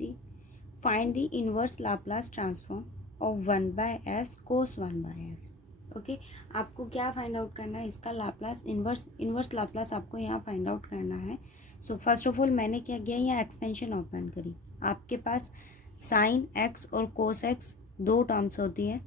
C find the inverse Laplace transform of 1/s cos 1/s। Okay, आपको क्या find out करना है, इसका लाप्लास इनवर्स लाप्लास आपको यहाँ फाइंड आउट करना है। सो फर्स्ट ऑफ ऑल मैंने क्या किया, यहाँ एक्सपेंशन ओपन करी। आपके पास साइन एक्स और कोस एक्स दो टर्म्स होती है।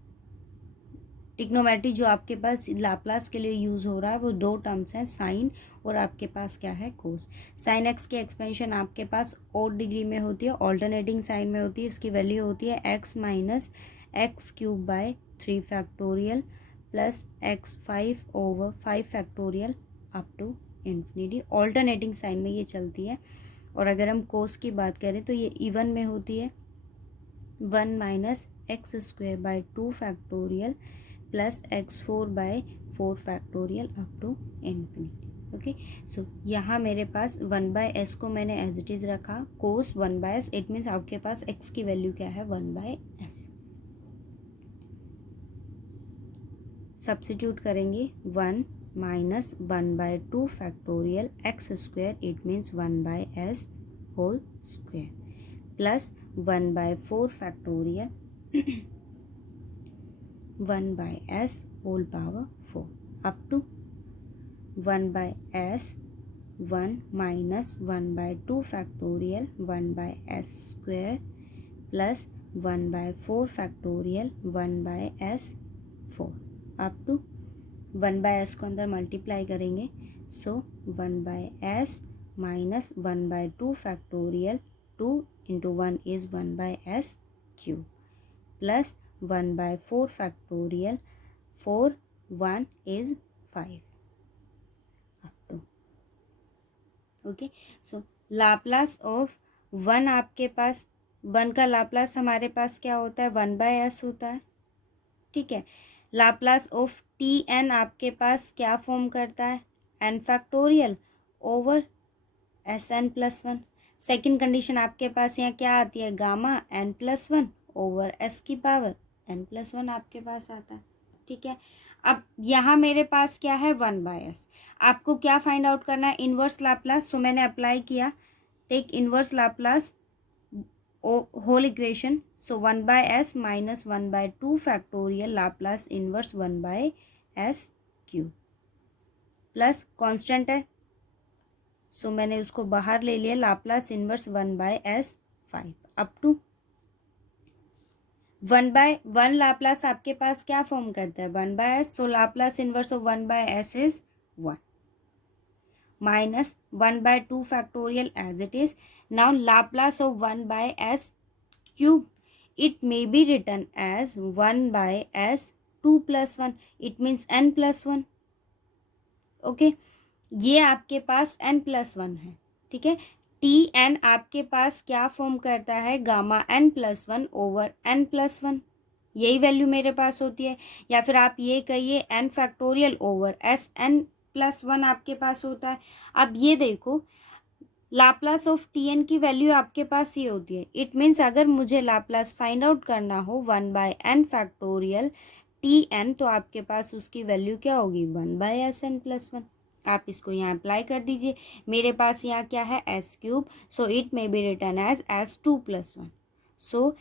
ट्रिग्नोमेट्री जो आपके पास लाप्लास के लिए यूज़ हो रहा है वो दो टर्म्स हैं, साइन और आपके पास क्या है, कोस। साइन एक्स की एक्सपेंशन आपके पास ऑड डिग्री में होती है, ऑल्टरनेटिंग साइन में होती है। इसकी वैल्यू होती है x minus x cube by 3 factorial plus x 5/5 factorial up to infinity. Alternating sign में ये चलती है। और अगर हम कोस की बात करें तो ये इवन में होती है 1 minus x square by 2 factorial plus x4/4 factorial up to infinity. Okay, so यहाँ मेरे पास 1/s को मैंने एज इट इज़ रखा, कोस 1/s, इट मीन्स आपके पास x की वैल्यू क्या है, 1/s। सब्स्टिट्यूट करेंगे 1 minus 1/2 factorial x square, it means 1/s whole square plus 1/4 factorial 1/s whole power 4 up to 1/s 1 minus 1/2 factorial 1/s square plus 1/4 factorial 1/s 4 up to 1/s को अंदर multiply करेंगे। So 1/s minus 1/2 factorial 2 into 1 is 1/s cube plus 1/4 factorial 4 1 is 5 up to। Okay, so Laplace of 1 आपके पास 1 का Laplace हमारे पास क्या होता है, 1/s होता है। ठीक है, लाप्लास ऑफ tn आपके पास क्या फॉर्म करता है, n factorial over Sn+1। Second condition आपके पास यहाँ क्या आती है, गामा n+1 ओवर s की पावर n+1 आपके पास आता है। ठीक है, अब यहाँ मेरे पास क्या है, 1/s। आपको क्या फाइंड आउट करना है, इनवर्स लाप्लास। सो मैंने अप्लाई किया, take inverse Laplace whole equation. So 1/s minus 1/2 factorial Laplace inverse 1/s cube plus constant है, सो मैंने उसको बाहर ले लिया, Laplace inverse 1/s 5 up to 1/1 Laplace आपके पास क्या फॉर्म करता है, 1/s। So Laplace inverse of 1/s is 1 minus 1/2 factorial as it is. Now Laplace of 1/s cube, it may be written as 1/s 2 + 1, it means n+1। Okay, ये आपके पास n+1 है। ठीक है, tn आपके पास क्या फॉर्म करता है, गामा n+1 ओवर n+1, यही वैल्यू मेरे पास होती है। या फिर आप ये कहिए n फैक्टोरियल ओवर Sn+1 आपके पास होता है। अब ये देखो, लाप्लास ऑफ tn की वैल्यू आपके पास ये होती है। इट मीन्स अगर मुझे लाप्लास फाइंड आउट करना हो 1/n फैक्टोरियल tn, तो आपके पास उसकी वैल्यू क्या होगी, 1/Sn+1। आप इसको यहाँ अप्लाई कर दीजिए। मेरे पास यहाँ क्या है, s³, so it may be written as s2 + 1। So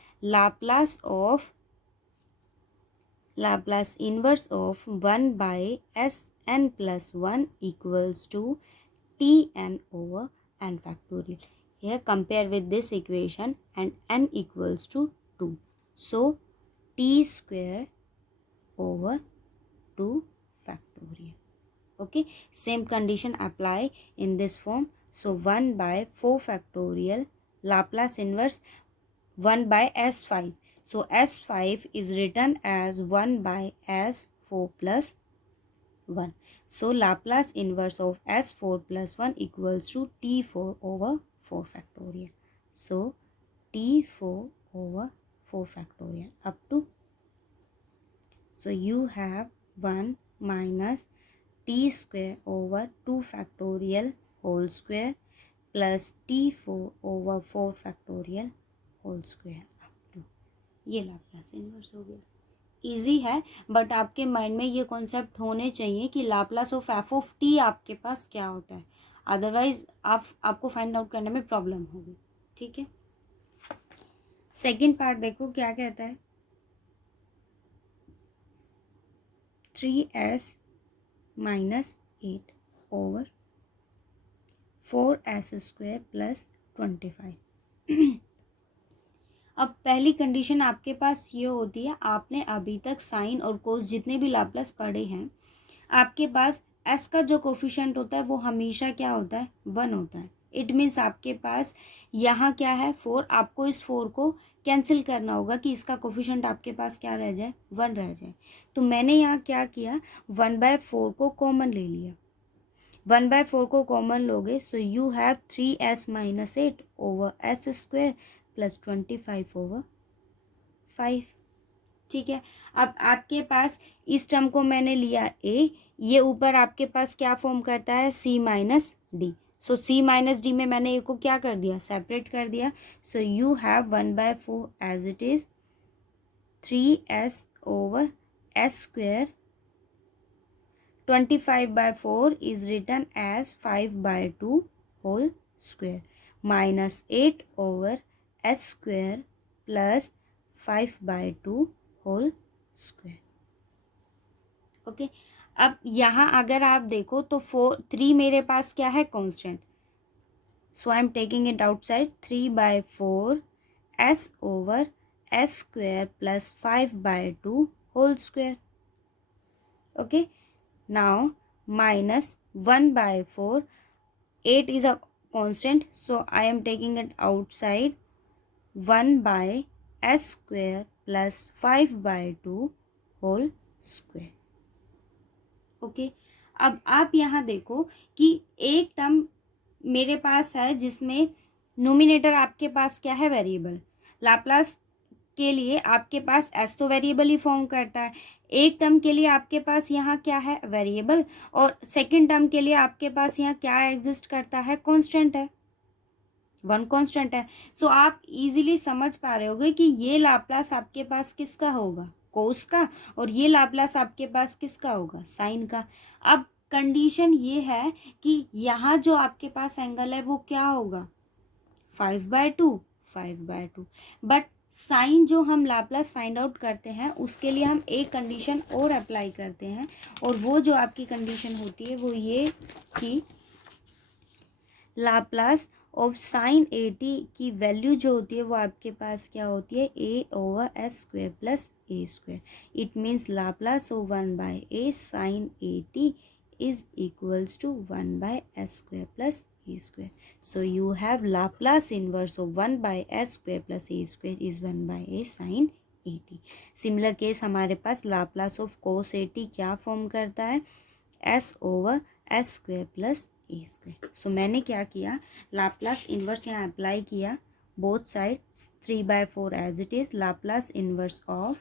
Laplace inverse of 1/Sn+1 equals to tn over n factorial। Here compare with this equation and n equals to 2, so t square over 2 factorial। Okay, same condition apply in this form। So 1/4 factorial Laplace inverse 1/s5, so s5 is written as 1/s4 plus 1। So Laplace inverse of s4 plus 1 equals to t4 over 4 factorial। So t4 over 4 factorial up to, so you have 1 minus t square over 2 factorial whole square plus t4 over 4 factorial whole square up to, ये Laplace inverse हो गया। Easy है, but आपके mind में ये concept होने चाहिए कि Laplace of F of T आपके पास क्या होता है, अदरवाइज आपको फाइंड आउट करने में प्रॉब्लम होगी। ठीक है। सेकेंड पार्ट देखो क्या कहता है, 3s minus 8 over 4s² plus 25। अब पहली कंडीशन आपके पास ये होती है, आपने अभी तक साइन और कोस जितने भी लाप्लास पढ़े हैं, आपके पास s का जो कोफिशिएंट होता है वो हमेशा क्या होता है, 1 होता है। इट मीन्स आपके पास यहाँ क्या है, 4, आपको इस 4 को कैंसिल करना होगा कि इसका कोफिशिएंट आपके पास क्या रह जाए, 1 रह जाए। तो मैंने यहाँ क्या किया, 1/4 को कॉमन ले लिया। 1/4 को कॉमन लोगे सो you have 3s minus 8 over s² plus 25 over 5। ठीक है, अब आपके पास इस टर्म को मैंने लिया a, ये ऊपर आपके पास क्या फॉर्म करता है, c माइनस डी। सो c माइनस डी में मैंने a को क्या कर दिया, सेपरेट कर दिया। So you have 1/4 as it is 3s over s²। 25/4 is written as 5/2 whole square minus 8 over s² plus 5/2 whole square। Okay, अब यहाँ अगर आप देखो तो 3 मेरे पास क्या है, constant. So I am taking it outside, 3/4 s over s² plus 5/2 whole square। Okay, now minus 1/4, 8 is a constant, so I am taking it outside, 1/s² plus 5/2 whole square। Okay, अब आप यहाँ देखो कि एक टर्म मेरे पास है जिसमें nominator आपके पास क्या है, वेरिएबल। लाप्लास के लिए आपके पास s तो वेरिएबल ही फॉर्म करता है, एक टर्म के लिए आपके पास यहाँ क्या है, वेरिएबल, और सेकंड टर्म के लिए आपके पास यहाँ क्या एग्जिस्ट करता है, कांस्टेंट है, 1 कांस्टेंट है। सो आप इजीली समझ पा रहे होगे कि ये लाप्लास आपके पास किसका होगा, कोस का, और ये लाप्लास आपके पास किसका होगा, साइन का। अब कंडीशन ये है कि यहाँ जो आपके पास एंगल है वो क्या होगा, 5/2, 5/2। बट साइन जो हम लाप्लास फाइंड आउट करते हैं उसके लिए हम एक कंडीशन और अप्लाई करते हैं, और वो जो आपकी कंडीशन होती है वो ये कि लाप्लास ऑफ साइन 80 की वैल्यू जो होती है वो आपके पास क्या होती है, a/s² plus a²। It means Laplace of 1/a sine 80 is equals to 1/s² plus a²। So you have Laplace inverse of 1/s² plus a² is 1/a sin 80। Similar case हमारे पास लाप्लास ऑफ cos 80 क्या form करता है, s over s² plus a²। सो मैंने क्या किया, Laplace inverse यहाँ apply किया, both side 3/4 as it is, Laplace inverse of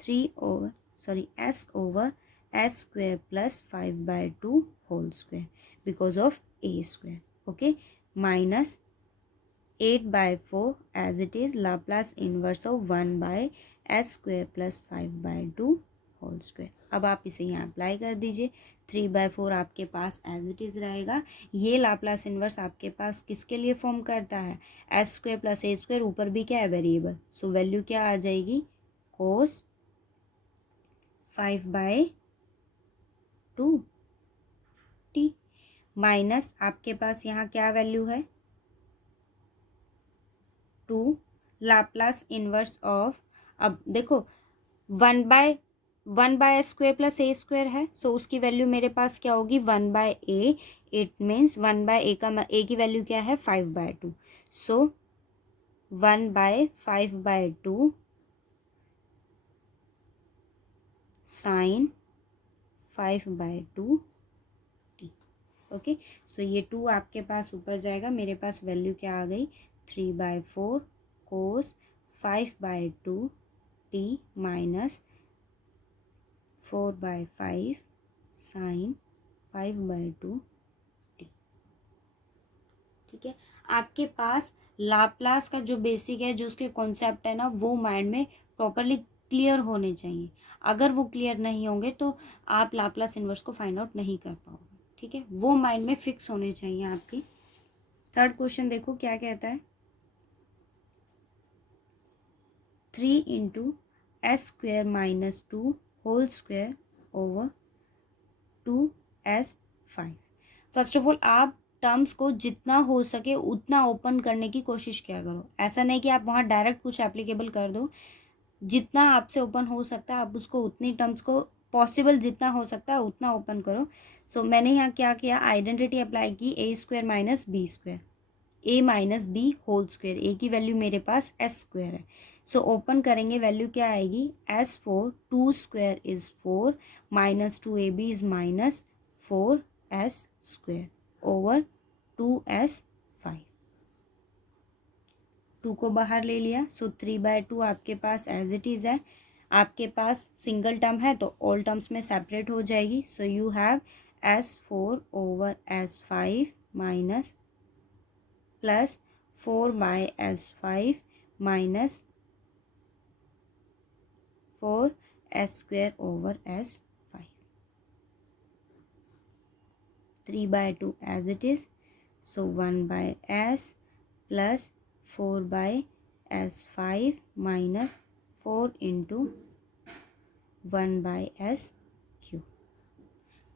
s over s² plus 5/2 whole square because of a²। okay, minus 8/4 as it is, Laplace inverse of 1/s² plus 5/2 whole square। अब आप इसे यहाँ apply कर दीजिए, 3/4 आपके पास as it is रहेगा। ये Laplace inverse आपके पास किसके लिए फॉर्म करता है, s² प्लस a², ऊपर भी क्या है, वेरिएबल। सो वैल्यू क्या आ जाएगी, कोस 5/2 t माइनस आपके पास यहाँ क्या वैल्यू है, 2 लाप्लास इन्वर्स ऑफ, अब देखो 1/s² प्लस a² है, सो उसकी वैल्यू मेरे पास क्या होगी, 1/a। इट मीन्स 1/a का a की वैल्यू क्या है, 5/2। सो 1/5/2 साइन 5/2 t। ओके, सो ये 2 आपके पास ऊपर जाएगा, मेरे पास वैल्यू क्या आ गई, 3/4 कोस 5/2 t माइनस 4/5 साइन 5/2 t। ठीक है, आपके पास लाप्लास का जो बेसिक है, जो उसके कॉन्सेप्ट है ना, वो माइंड में प्रॉपरली क्लियर होने चाहिए। अगर वो क्लियर नहीं होंगे तो आप लाप्लास इन्वर्स को फाइंड आउट नहीं कर पाओगे। ठीक है, वो माइंड में फिक्स होने चाहिए आपकी। थर्ड क्वेश्चन देखो क्या कहता है, 3 into s square minus 2 whole square over 2s5। First of all आप टर्म्स को जितना हो सके उतना ओपन करने की कोशिश किया करो। ऐसा नहीं कि आप वहाँ डायरेक्ट कुछ एप्लीकेबल कर दो, जितना आपसे ओपन हो सकता है आप उसको उतनी टर्म्स को पॉसिबल जितना हो सकता है उतना ओपन करो। सो मैंने यहाँ क्या किया, आइडेंटिटी अप्लाई की, ए स्क्वेयर माइनस बी स्क्वेयर, ए माइनस बी होल स्क्वेयर, ए की वैल्यू मेरे पास एस स्क्वेयर है। सो ओपन करेंगे, वैल्यू क्या आएगी, S four, 2 square is 4 minus 2ab is minus 4s square over 2s5। 2 को बाहर ले लिया, सो 3/2 आपके पास एज इट इज़ है। आपके पास सिंगल टर्म है तो ऑल टर्म्स में सेपरेट हो जाएगी। So you have s4 over s5 minus plus 4/s5 minus 4s square over s5। 3/2 as it is, so 1/s plus 4/s5 minus 4 into 1/s cube.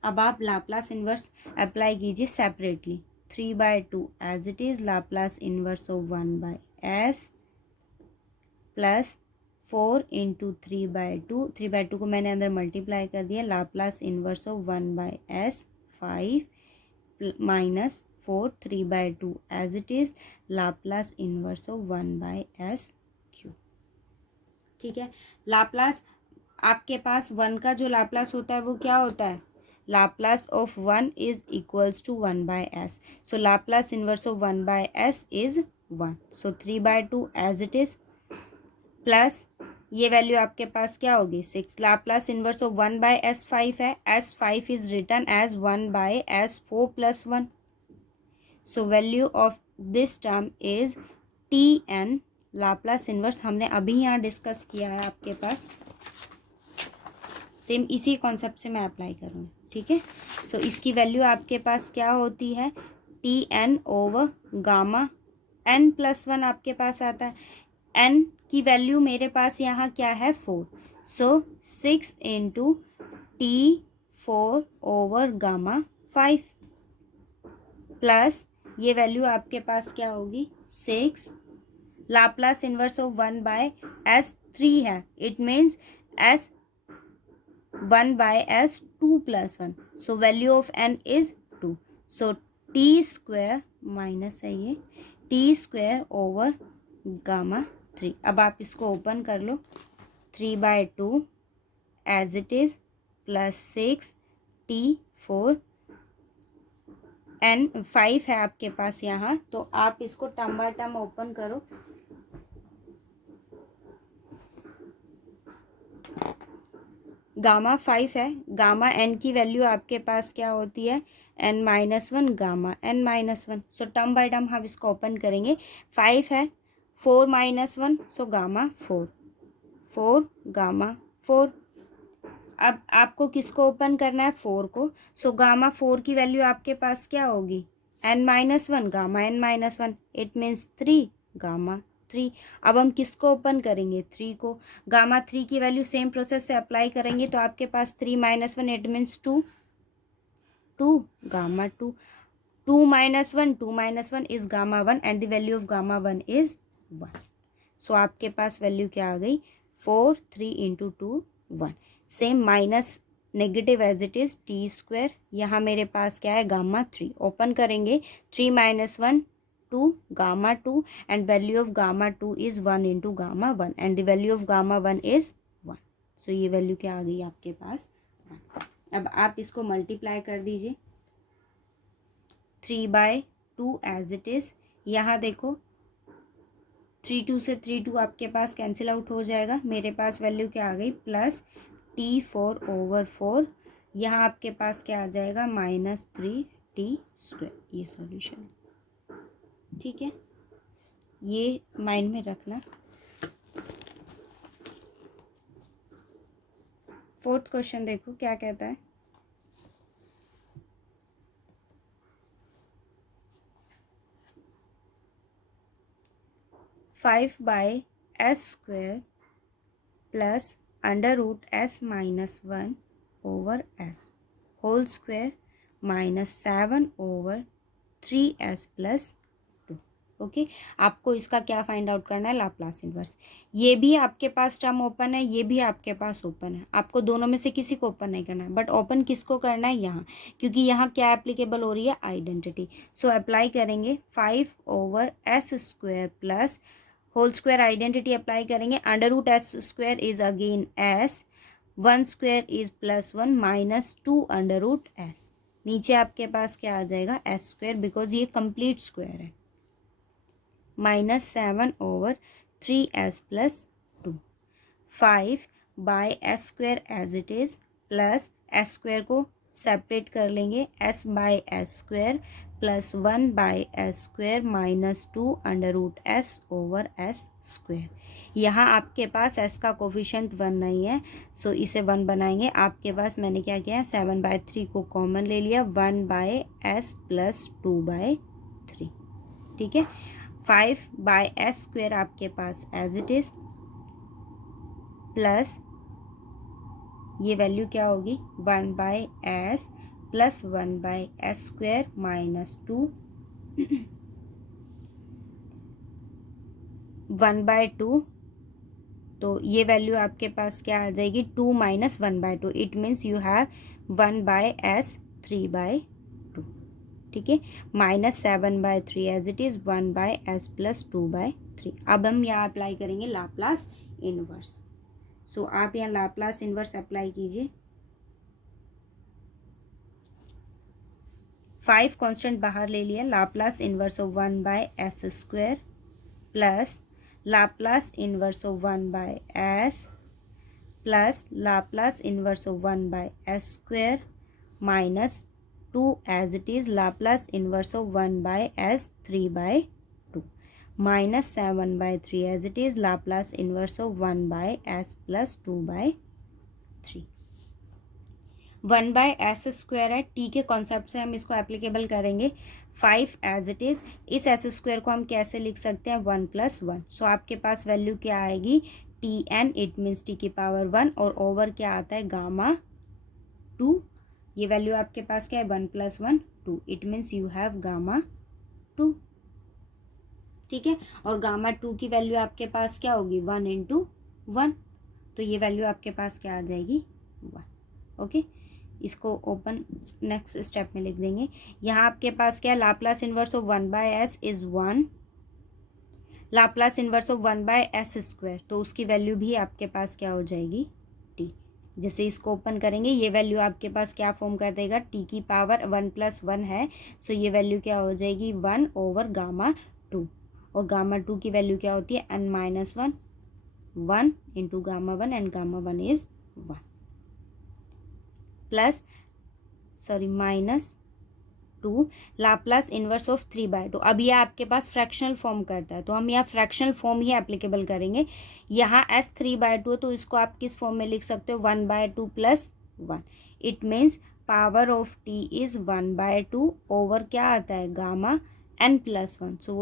अब आप Laplace inverse apply कीजिए separately. 3/2 as it is, Laplace inverse of 1/s plus 4 into 3/2, 3/2 को मैंने अंदर multiply कर दिया, Laplace inverse of 1/s5 minus 4, 3/2 as it is, Laplace inverse of 1/s Q. ठीक है, लाप्लास आपके पास 1 का जो लाप्लास होता है वो क्या होता है, Laplace of 1 is equals to 1/s। So Laplace inverse of 1/s is 1। So 3/2 as it is, plus ये वैल्यू आपके पास क्या होगी 6। लाप्लास इन्वर्स ऑफ 1/s5 है, s5 is written as 1/s4 plus 1। So value of this term is tn। Laplace inverse हमने अभी यहाँ discuss किया है आपके पास, सेम इसी कॉन्सेप्ट से मैं अप्लाई करूँगी। ठीक है, सो इसकी वैल्यू आपके पास क्या होती है, tn over gamma n plus 1 आपके पास आता है। n की वैल्यू मेरे पास यहाँ क्या है 4, सो 6 into t4 over gamma 5 plus ये वैल्यू आपके पास क्या होगी 6। लाप्लास इन्वर्स ऑफ 1/s3 है, it means s 1/s2 plus 1। So value of n is 2। So t square minus है ये t स्क्वेयर ओवर गामा 3। अब आप इसको ओपन कर लो, 3/2 as it is plus 6 t4 n 5 है आपके पास यहाँ, तो आप इसको टर्म बाय टर्म ओपन करो। गामा 5 है, गामा n की वैल्यू आपके पास क्या होती है n-1 gamma n-1। So term by term हम इसको ओपन करेंगे। 5 है, 4-1 सो गामा 4 गामा 4। अब आपको किसको ओपन करना है 4 को। सो गामा 4 की वैल्यू आपके पास क्या होगी n-1 gamma n-1, it means 3 gamma 3। अब हम किसको ओपन करेंगे 3 को। गामा 3 की वैल्यू सेम प्रोसेस से अप्लाई करेंगे तो आपके पास 3-1 it means 2 gamma 2। 2-1 is gamma 1 and the value of gamma 1 is 1। So आपके पास वैल्यू क्या आ गई 4, 3 इंटू 2 1। Same minus negative as it is t square, यहाँ मेरे पास क्या है गामा 3। ओपन करेंगे 3-1 2 gamma 2 and value of gamma 2 is 1 into gamma 1 and the value of gamma 1 is 1। सो ये वैल्यू क्या आ गई आपके पास 1। अब आप इसको मल्टीप्लाई कर दीजिए, 3/2 एज इट इज़, यहाँ देखो 3 से 3 आपके पास कैंसिल आउट हो जाएगा, मेरे पास वैल्यू क्या आ गई प्लस t4 ओवर 4, यहाँ आपके पास क्या आ जाएगा -3t स्क्वायर। ये सॉल्यूशन है। ठीक है, ये माइंड में रखना। 4th क्वेश्चन देखो क्या कहता है, five by s square plus under root s minus 1 over s whole square minus 7 over 3s plus 2। Okay, आपको इसका क्या फाइंड आउट करना है, लाप्लास इन्वर्स। ये भी आपके पास टर्म ओपन है, ये भी आपके पास ओपन है, आपको दोनों में से किसी को ओपन नहीं करना है, बट ओपन किसको करना है, यहाँ, क्योंकि यहाँ क्या एप्लीकेबल हो रही है, आइडेंटिटी। सो अप्लाई करेंगे 5 over s square plus whole square, identity apply करेंगे, under root s square is again s, 1 square is plus 1 minus 2 under root s. नीचे आपके पास क्या आ जाएगा, एस स्क्वायर, बिकॉज ये कंप्लीट स्क्वायर है, minus 7 over 3s plus 2। 5 by s square as it is plus s square को separate कर लेंगे, s by s square plus 1 by s square minus 2 under root s over s square. यहाँ आपके पास S का coefficient 1 नहीं है, सो इसे 1 बनाएंगे। आपके पास मैंने क्या किया, 7/3 को कॉमन ले लिया, 1 बाय एस प्लस 2/3। ठीक है, 5 बाय एस स्क्वायर आपके पास एज इट इज़ प्लस ये वैल्यू क्या होगी, 1 by s plus 1 by s square minus 2 1/2। तो ये वैल्यू आपके पास क्या आ जाएगी, 2 minus 1/2, it means you have 1 by s 3/2। ठीक है, minus 7/3 as it is 1 by s plus 2/3। अब हम यहाँ अप्लाई करेंगे लाप्लास इनवर्स। सो आप यहाँ लाप्लास इनवर्स अप्लाई कीजिए। 5 कांस्टेंट बाहर ले लिया, Laplace inverse of 1 by s square plus Laplace inverse of 1 by s plus Laplace inverse of 1 by s square minus 2 as it is Laplace inverse of 1 by s 3/2 minus 7/3 as it is Laplace inverse of 1 by s plus 2/3। 1 by s square है, t के concept से हम इसको applicable करेंगे। 5 as it is, इस S square को हम कैसे लिख सकते हैं, 1 + 1। सो आपके पास वैल्यू क्या आएगी, t n, it means t की पावर 1, और ओवर क्या आता है, गामा 2। ये वैल्यू आपके पास क्या है, 1 + 1 2, it means you have gamma 2। ठीक है, और गामा 2 की वैल्यू आपके पास क्या होगी, 1 × 1, तो ये वैल्यू आपके पास क्या आ जाएगी, 1। ओके, इसको ओपन नेक्स्ट स्टेप में लिख देंगे। यहाँ आपके पास क्या है, Laplace inverse of 1 by S is 1, Laplace inverse of 1 by s square, तो उसकी वैल्यू भी आपके पास क्या हो जाएगी, टी। जैसे इसको ओपन करेंगे, ये वैल्यू आपके पास क्या फॉर्म कर देगा, टी की पावर 1 + 1 है, सो ये वैल्यू क्या हो जाएगी, 1 ओवर गामा 2, और गामा 2 की वैल्यू क्या होती है, n-1, 1 × gamma 1, and gamma 1 is 1 plus -2 Laplace inverse of 3/2। अब ये आपके पास फ्रैक्शनल फॉर्म करता है, तो हम यहाँ फ्रैक्शनल फॉर्म ही एप्लीकेबल करेंगे। यहाँ s 3/2 तो इसको आप किस फॉर्म में लिख सकते हो, 1/2 + 1, it means power of t is 1/2 over क्या आता है, गामा n+1। सो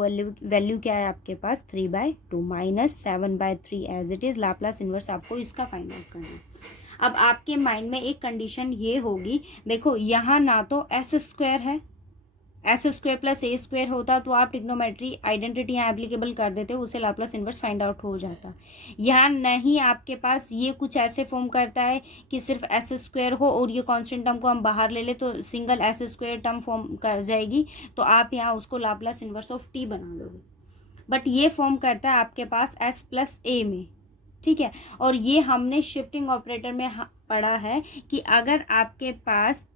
वैल्यू क्या है आपके पास, 3/2 minus 7/3 as it is, Laplace inverse आपको इसका फाइंड आउट करना है। अब आपके माइंड में एक कंडीशन ये होगी, देखो यहाँ ना तो एस स्क्वायर है, एस स्क्वायर प्लस ए स्क्वायर होता तो आप ट्रिग्नोमेट्री आइडेंटिटी यहाँ एप्लीकेबल कर देते, उससे लाप्लास इनवर्स फाइंड आउट हो जाता। यहाँ नहीं, आपके पास ये कुछ ऐसे फॉर्म करता है कि सिर्फ एस स्क्वायर हो और ये कांस्टेंट टर्म को हम बाहर ले ले, तो single S square term form कर जाएगी, तो आप यहाँ उसको लाप्लास इनवर्स ऑफ टी बना लोगे। बट ये फॉर्म करता है आपके पास एस प्लस ए में, ठीक है। और ये हमने शिफ्टिंग ऑपरेटर में पढ़ा है कि अगर आपके पास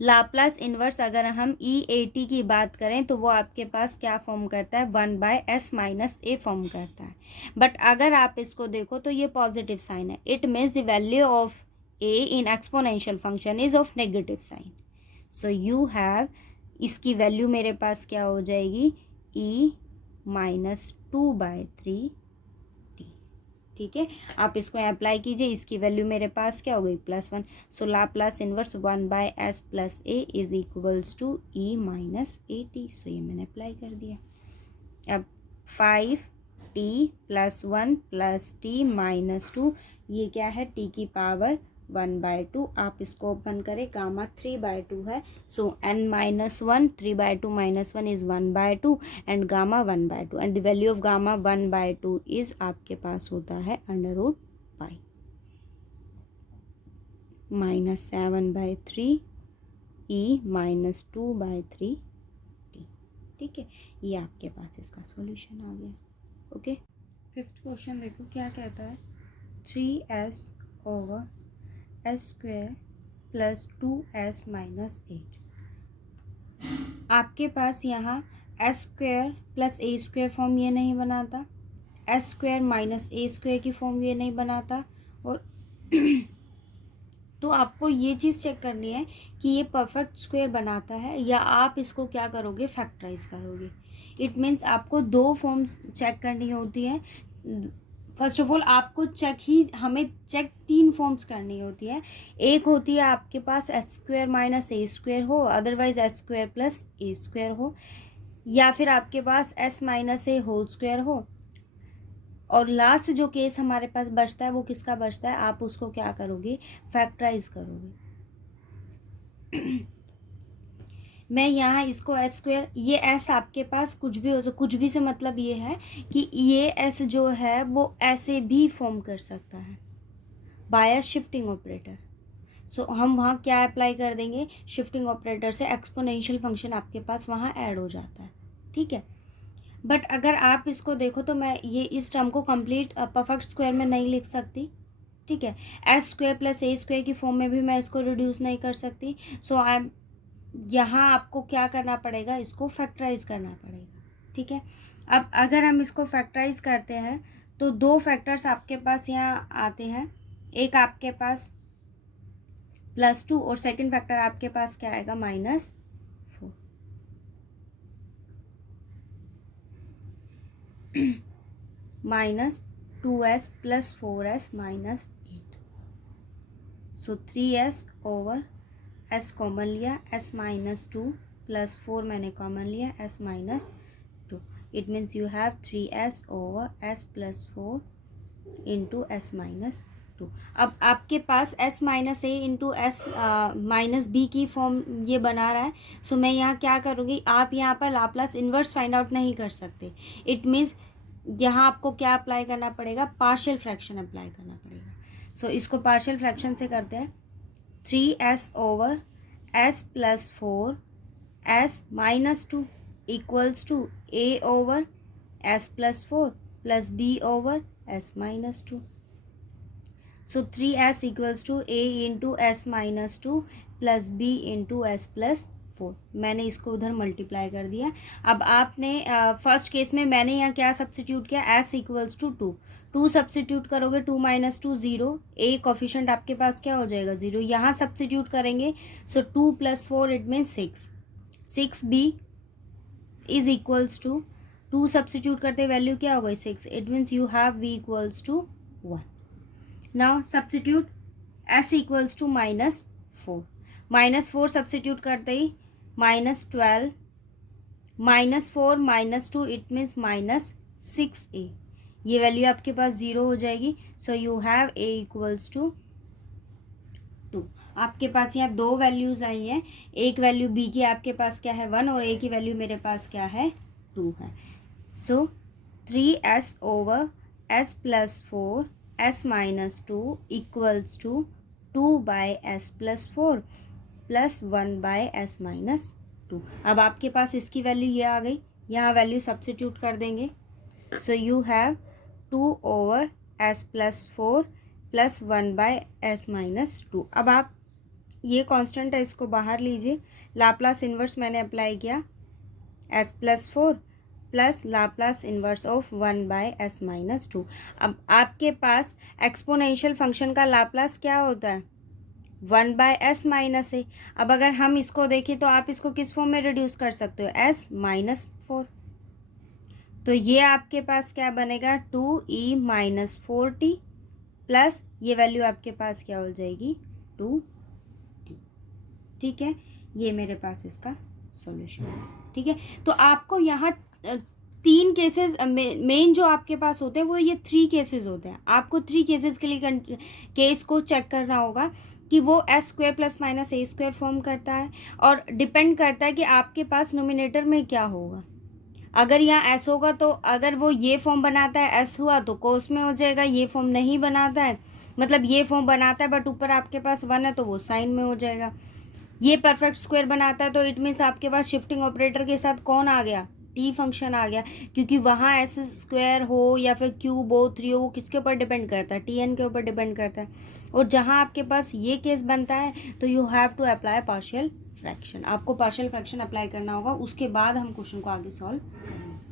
लाप्लास इनवर्स, अगर हम ई ए टी की बात करें, तो वो आपके पास क्या फॉर्म करता है, 1 by s minus a form करता है। बट अगर आप इसको देखो तो ये पॉजिटिव साइन है, it means the value of a in exponential function is of negative sign. So you have, इसकी वैल्यू मेरे पास क्या हो जाएगी, e -2/3 t। ठीक है, आप इसको अप्लाई कीजिए, इसकी वैल्यू मेरे पास क्या हो गई, +1। So Laplace inverse 1 by s plus a is equals to e - at। So ये मैंने अप्लाई कर दिया। अब 5 t plus 1 plus t minus 2, ये क्या है टी की पावर 1/2। आप इसको ओपन करें, गामा 3/2 है, सो n minus 1 3/2 minus 1 is 1/2 and gamma 1/2 and the value of gamma 1/2 is आपके पास होता है √π माइनस 7/3 e माइनस 2/3 t। ठीक है, ये आपके पास इसका सॉल्यूशन आ गया। ओके, फिफ्थ क्वेश्चन देखो क्या कहता है, 3s over s² plus 2s minus 8। आपके पास यहाँ s² प्लस a² फॉर्म ये नहीं बनाता, s² माइनस a² की फॉर्म ये नहीं बनाता, और तो आपको ये चीज़ चेक करनी है कि ये परफेक्ट स्क्वायर बनाता है या आप इसको क्या करोगे, फैक्टराइज करोगे। इट मीन्स आपको दो फॉर्म्स चेक करनी होती है। फर्स्ट ऑफ ऑल आपको हमें चेक 3 फॉर्म्स करनी होती है। एक होती है आपके पास s² माइनस a² हो, अदरवाइज s² प्लस a² हो, या फिर आपके पास s माइनस a होल स्क्वायर हो, और लास्ट जो केस हमारे पास बचता है वो किसका बचता है, आप उसको क्या करोगे, फैक्टराइज करोगे। मैं यहाँ इसको s², ये s आपके पास कुछ भी हो सकता, कुछ भी से मतलब ये है कि ये s जो है वो ऐसे भी फॉर्म कर सकता है बाय शिफ्टिंग ऑपरेटर। सो हम वहाँ क्या अप्लाई कर देंगे, शिफ्टिंग ऑपरेटर से एक्सपोनेंशियल फंक्शन आपके पास वहाँ ऐड हो जाता है। ठीक है, बट अगर आप इसको देखो तो मैं ये इस टर्म को कंप्लीट परफेक्ट स्क्वायर में नहीं लिख सकती। ठीक है, s² प्लस a² की फॉर्म में भी मैं इसको रिड्यूस नहीं कर सकती। सो यहाँ आपको क्या करना पड़ेगा, इसको फैक्टराइज करना पड़ेगा। ठीक है, अब अगर हम इसको फैक्टराइज करते हैं तो 2 फैक्टर्स आपके पास यहाँ आते हैं, एक आपके पास +2 और सेकंड फैक्टर आपके पास क्या आएगा, -4। -2s plus 4s minus 8। सो 3s ओवर s कॉमन लिया, s माइनस 2 प्लस 4 मैंने कॉमन लिया, s minus 2। It means you have 3s over s plus 4 into s minus 2। अब आपके पास s माइनस a into s minus b की form ये बना रहा है। सो मैं यहाँ क्या करूँगी, आप यहाँ पर लाप्लास इन्वर्स फाइंड आउट नहीं कर सकते। इट मीन्स यहाँ आपको क्या अप्लाई करना पड़ेगा, पार्शियल फ्रैक्शन अप्लाई करना पड़ेगा। सो इसको पार्शियल फ्रैक्शन से करते हैं, 3s over s plus 4 s minus 2 equals to a over s plus 4 plus b over s minus 2। So 3s equals to a into s minus 2 plus b into s plus 4। मैंने इसको उधर multiply कर दिया। अब आपने first case में मैंने यहाँ क्या सब्स्टिट्यूट किया, s इक्वल्स टू 2 सब्स्टिट्यूट करोगे, 2 माइनस 2 0, a कोफिशिएंट आपके पास क्या हो जाएगा, 0। यहाँ सब्स्टिट्यूट करेंगे, so 2 plus 4 it means 6b is equals to 2 substitute करते वैल्यू क्या हो गई, 6। It means you have v equals to 1। Now substitute s equals to -4, -4 substitute करते ही -12 -4 -2 इट मीन्स -6a, ये वैल्यू आपके पास 0 हो जाएगी। So you have a equals to 2। आपके पास यहाँ 2 वैल्यूज आई हैं, एक वैल्यू b की आपके पास क्या है 1 और a की वैल्यू मेरे पास क्या है 2 है। So 3s over s plus 4 s minus 2 equals to 2/s plus 4 plus 1/s minus 2। अब आपके पास इसकी वैल्यू ये आ गई, यहाँ वैल्यू सब्स्टिट्यूट कर देंगे। सो you have 2 over s plus 4 plus 1/s minus 2। अब आप ये कांस्टेंट है, इसको बाहर लीजिए, लाप्लास इन्वर्स मैंने अप्लाई किया, s plus 4 plus Laplace inverse of 1/s minus 2। अब आपके पास एक्सपोनेंशियल फंक्शन का लाप्लास क्या होता है, 1/s माइनस a। अब अगर हम इसको देखें तो आप इसको किस फॉर्म में रिड्यूस कर सकते हो, s माइनस 4। तो ये आपके पास क्या बनेगा, 2e माइनस 4t प्लस ये वैल्यू आपके पास क्या हो जाएगी 2t। ठीक है, ये मेरे पास इसका सॉल्यूशन है। ठीक है, तो आपको यहाँ 3 केसेस मेन जो आपके पास होते हैं वो ये 3 केसेस होते हैं। आपको 3 केसेस के लिए केस को चेक करना होगा कि वो एस स्क्वायर प्लस माइनस ए स्क्वायर फॉर्म करता है, और डिपेंड करता है कि आपके पास नोमिनेटर में क्या होगा। अगर यहाँ एस होगा तो अगर वो ये फॉर्म बनाता है एस हुआ तो कोस में हो जाएगा, ये फॉर्म नहीं बनाता है मतलब ये फॉर्म बनाता है बट ऊपर आपके पास 1 है तो वो साइन में हो जाएगा। ये परफेक्ट स्क्वायर बनाता है तो इट मीन्स आपके पास शिफ्टिंग ऑपरेटर के साथ कौन आ गया, टी फंक्शन आ गया, क्योंकि वहाँ एस स्क्वायर हो या फिर क्यूब हो 3 हो वो किसके ऊपर डिपेंड करता है, टी एन के ऊपर डिपेंड करता है। और जहाँ आपके पास ये केस बनता है तो you have to apply partial fraction, आपको पार्शियल फ्रैक्शन अप्लाई करना होगा, उसके बाद हम क्वेश्चन को आगे सॉल्व करेंगे।